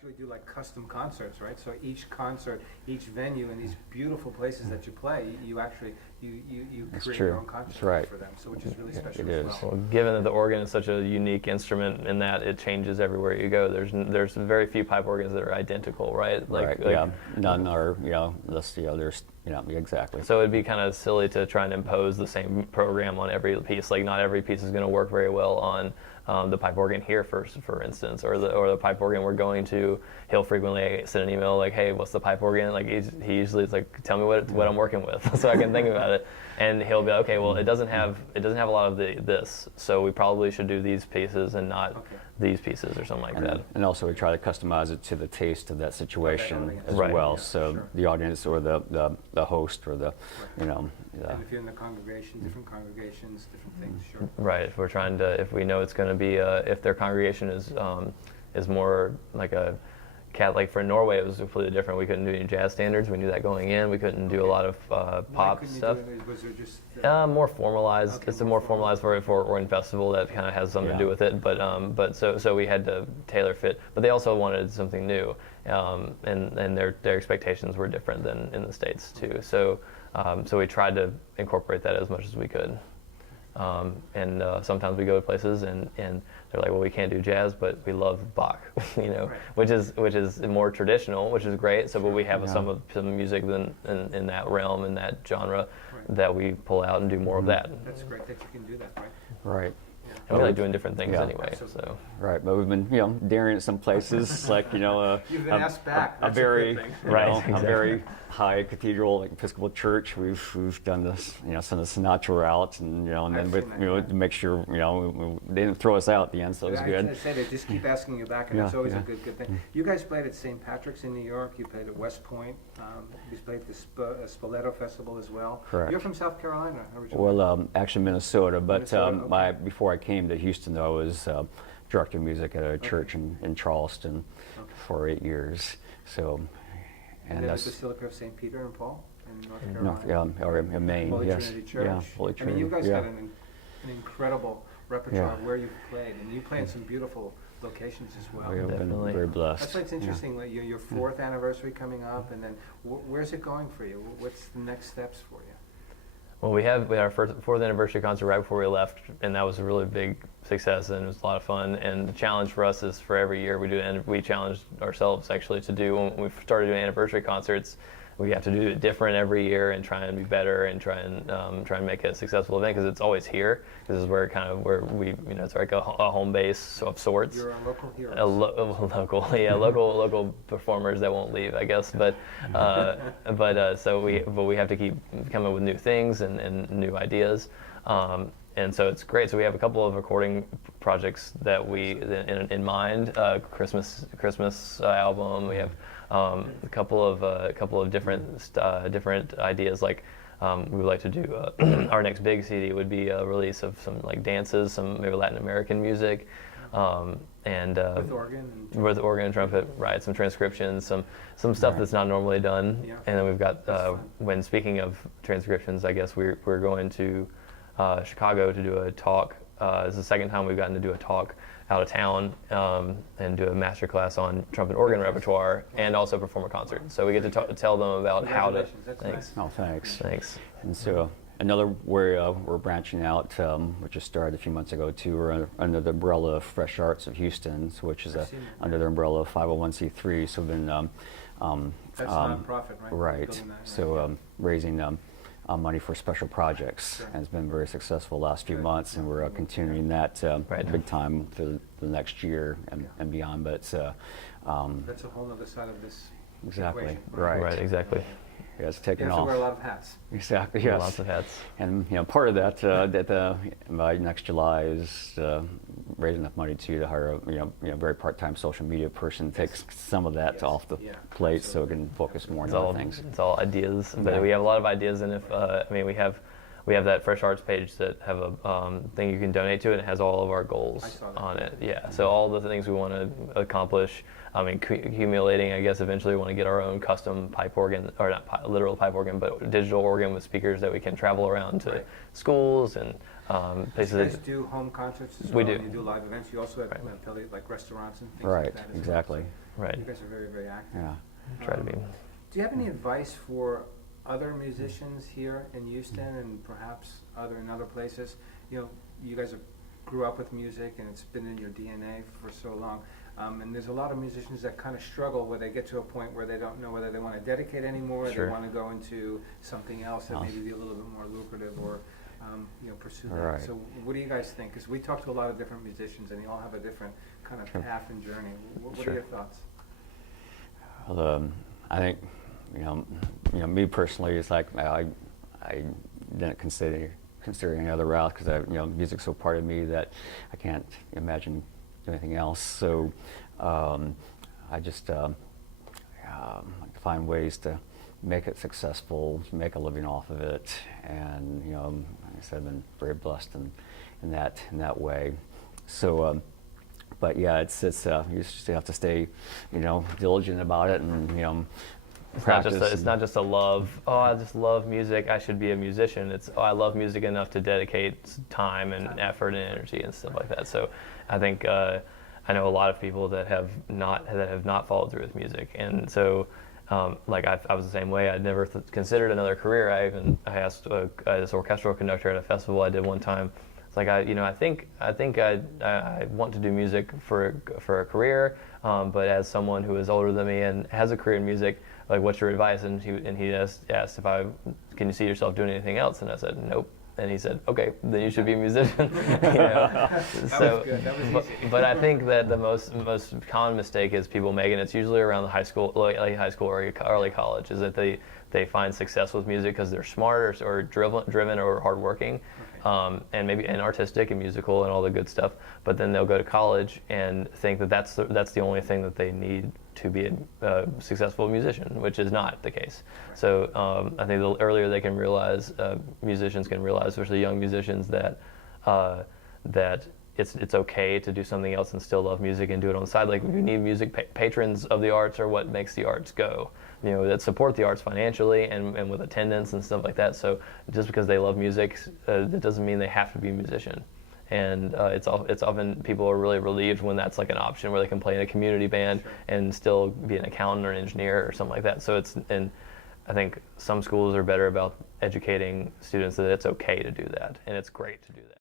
actually do like custom concerts, right? So each concert, each venue, and these beautiful places that you play, you actually create your own concert for them. So which is really special as well. Well, given that the organ is such a unique instrument in that it changes everywhere you go, there's very few pipe organs that are identical, right? None are, there's, exactly. So it'd be kind of silly to try and impose the same program on every piece. Like, not every piece is going to work very well on the pipe organ here, for instance, or the pipe organ we're going to. He'll frequently send an email like, "Hey, what's the pipe organ?" Like, he usually is like, "Tell me what I'm working with," so I can think about it. And he'll be like, "Okay, well, it doesn't have a lot of this, so we probably should do these pieces and not these pieces," or something like that. And also we try to customize it to the taste of that situation as well. So the audience or the host or the, And if you're in the congregation, different congregations, different things, sure. Right. If we know it's going to be, if their congregation is more like a like for Norway, it was completely different. We couldn't do any jazz standards. We knew that going in. We couldn't do a lot of pop stuff. Was there just more formalized. It's a more formalized for organ festival that kind of has something to do with it. But so we had to tailor fit. But they also wanted something new, and their expectations were different than in the States too. So we tried to incorporate that as much as we could. And sometimes we go to places and they're like, well, we can't do jazz, but we love Bach, which is more traditional, which is great. So, but we have some music in that realm, in that genre, that we pull out and do more of that. That's great that you can do that, right? Right. And we like doing different things anyway. Absolutely. So. Right, but we've been, daring at some places, like, You've been asked back. A very, exactly. a very high cathedral, like Episcopal Church. We've done this, some of the Sinatra route, and then to make sure, they didn't throw us out at the end, so it was good. I said they just keep asking you back, and it's always a good thing. You guys played at St. Patrick's in New York. You played at West Point. You played at the Spoleto Festival as well. Correct. You're from South Carolina originally. Well, actually Minnesota, but before I came to Houston, though, I was director of music at a church in Charleston for 8 years. So, and that's the Basilica of St. Peter and Paul in North Carolina. Or in Maine, Holy yes. Trinity Church. Yeah, Holy Trinity. I mean, you guys got an incredible repertoire of where you've played, and you play in some beautiful locations as well. We've been very blessed. That's why it's interesting. Like your fourth anniversary coming up, and then where's it going for you? What's the next steps for you? Well, we had our fourth anniversary concert right before we left, and that was a really big success, and it was a lot of fun. And the challenge for us is for every year we challenged ourselves actually to do, when we started doing anniversary concerts, we have to do it different every year and try and be better and try and make it a successful event, because it's always here. This is where where we, it's like a home base of sorts. You're a local hero. Local performers that won't leave, I guess. But so we have to keep coming up with new things and new ideas. And so it's great. So we have a couple of recording projects that we in mind. Christmas album. We have a couple of different ideas. Like we would like to do our next big CD would be a release of some like dances, some maybe Latin American music, and with organ and trumpet, right? Some transcriptions, some stuff that's not normally done. Yeah. And then we've got when speaking of transcriptions, I guess we're going to Chicago to do a talk. This is the second time we've gotten to do a talk out of town and do a master class on trumpet organ repertoire and also perform a concert. So we get to tell them about how to. Thanks. Oh, thanks. Thanks. And so another where we're branching out, which just started a few months ago too. We're under the umbrella of Fresh Arts of Houston, which is under the umbrella of 501c3. So we've been that's nonprofit, right? Right. So raising money for special projects, and it's been very successful the last few months, and we're continuing that big time for the next year and beyond. But that's a whole other side of this. Exactly. Equation. Right. Exactly. Yeah, it's taking off. You have to off. wear a lot of hats. Exactly. Yes. Lots of hats. And part of that by next July is raising enough money to hire a very part-time social media person, takes some of that off the plate, so we can focus more on other things. It's all ideas, but we have a lot of ideas, and if we have that Fresh Arts page that have a thing you can donate to, and it has all of our goals on it. Yeah. So all the things we want to accomplish. Accumulating, I guess eventually we want to get our own custom pipe organ, or not literal pipe organ, but digital organ with speakers that we can travel around to schools and places. You guys do home concerts as well? We do. You do live events. You also have Right. like restaurants and things Right, like that as exactly. well. So Right. You guys are very, very active. Yeah. Try to be. Do you have any advice for other musicians here in Houston and perhaps in other places? You know, you guys grew up with music and it's been in your DNA for so long. And there's a lot of musicians that kind of struggle where they get to a point where they don't know whether they want to dedicate anymore, Sure. they want to go into something else that maybe be a little bit more lucrative or pursue that. Right. So what do you guys think? Because we talk to a lot of different musicians and they all have a different kind of path and journey. What Sure. are your thoughts? Well, I think, me personally, it's like I didn't consider any other route because music's so part of me that I can't imagine doing anything else. So I just find ways to make it successful, make a living off of it, and like I said, I've been very blessed in that way. So. But yeah, it's you just have to stay, diligent about it, and practice. It's not just a love. Oh, I just love music. I should be a musician. It's I love music enough to dedicate time and effort and energy and stuff like that. So, I think I know a lot of people that have not followed through with music, and so. I was the same way. I'd never considered another career. I asked this orchestral conductor at a festival I did one time. It's like I think I want to do music for a career, but as someone who is older than me and has a career in music, like what's your advice? And he asked if can you see yourself doing anything else? And I said nope. And he said, okay, then you should be a musician. That was good. That was easy. But I think that the most common mistake is people make, and it's usually around the high school or early college, is that they find success with music because they're smart or driven or hardworking, and artistic and musical and all the good stuff. But then they'll go to college and think that that's the only thing that they need to be a successful musician, which is not the case. Right. So I think the earlier they can realize, musicians can realize, especially young musicians, that it's okay to do something else and still love music and do it on the side. Like you need music patrons of the arts are what makes the arts go. That support the arts financially and with attendance and stuff like that. So just because they love music, that doesn't mean they have to be a musician. And it's often people are really relieved when that's like an option where they can play in a community band and still be an accountant or an engineer or something like that. So I think some schools are better about educating students that it's okay to do that, and it's great to do that.